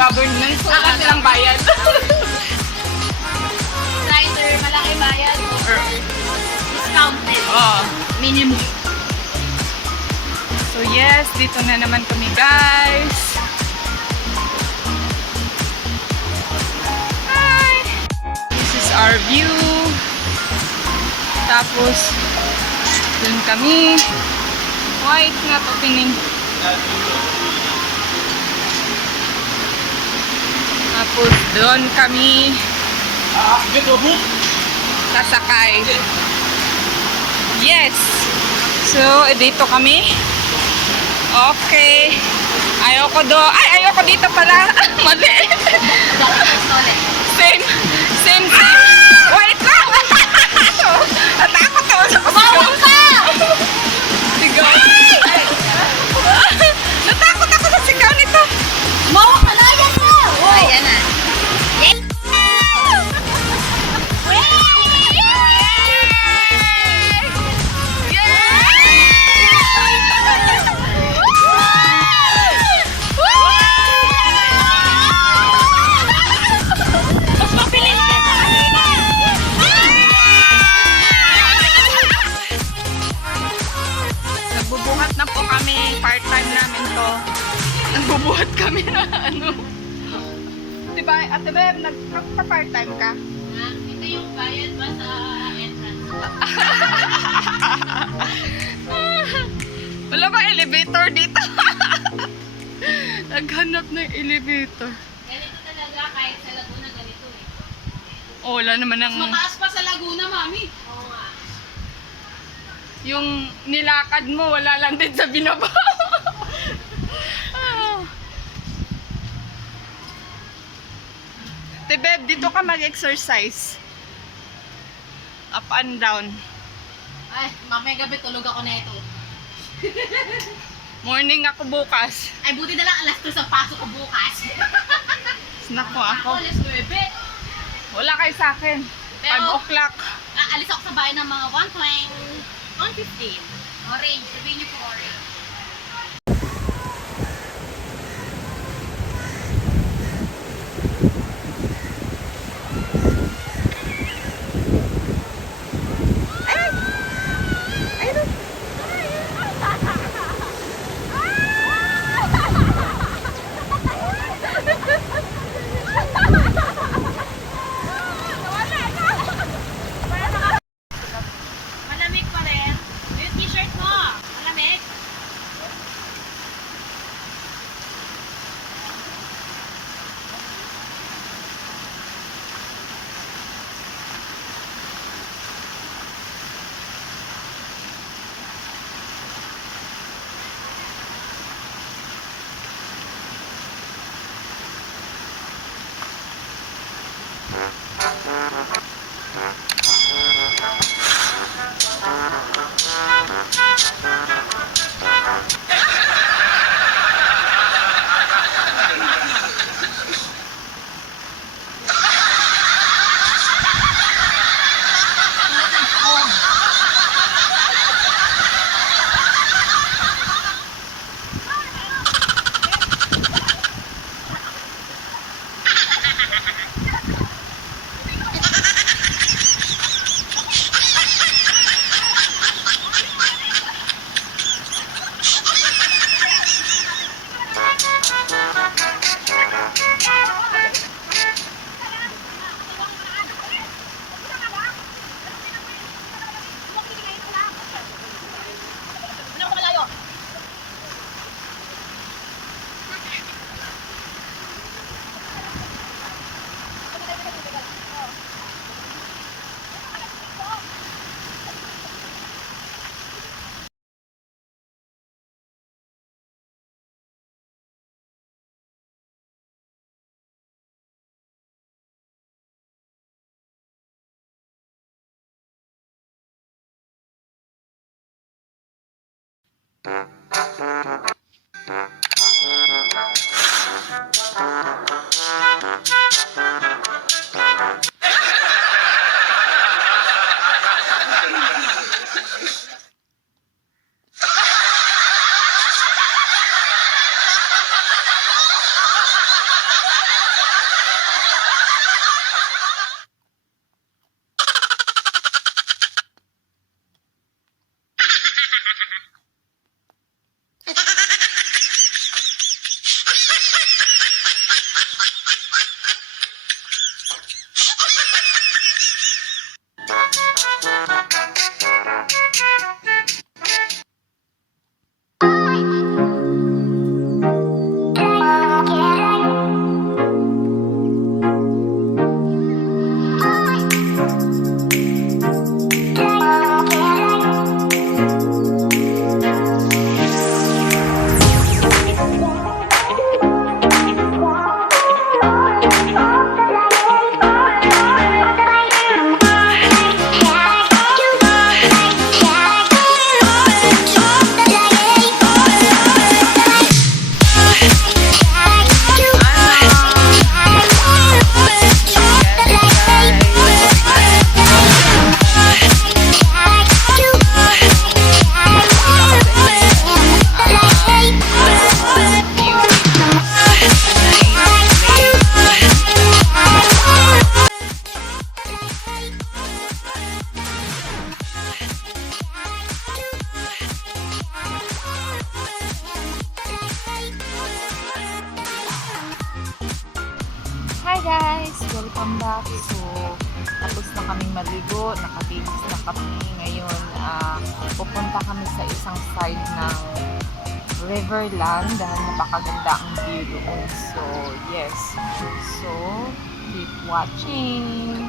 Government, so wala silang bayad. Rider, malaki bayad. Discounted. Minimum. So yes, dito na naman kami guys. Hi! This is our view. Tapos, dun kami. Why it's not opening? Tapos doon kami sasakay. Yes! So, dito kami. Okay. Ayoko dito pala. Mali. Same. Wait lang! Natakot ako sa Bawang ka! sigaw. Natakot ako sa sigaw nito. Bawang ka na! Ayan na! Ayan na. po kami, part-time namin to. Nagbubuhat kami na ano. Diba, Ate Beb, nagpa-part-time ka? Ito yung bayad ba sa entrance? Wala ba elevator dito? Naghanap ng elevator. Ganito talaga kahit sa Laguna ganito eh. Oh, wala naman ng... Mataas pa sa Laguna, mami. Oo nga. Yung nilakad mo, wala lang din sa binaba. Ah. Tebeb, dito ka mag-exercise. Up and down. Ay, mamaya gabi tulog ako na ito. Morning ako bukas. Ay, buti na lang alas 2 sa pasok ko bukas. Nako ako. Alas 9. Wala kayo sa akin. 5 o'clock. Aalis ako sa bahay ng mga 1:15. Orange, sabihin niyo po orange. Malamig pa rin. Yung t-shirt mo, malamig. welcome back. So, tapos na kaming maligo, nakabihis na kami. Ngayon, pupunta kami sa isang side ng Riverland dahil napakaganda ang view doon. So, yes. So, keep watching.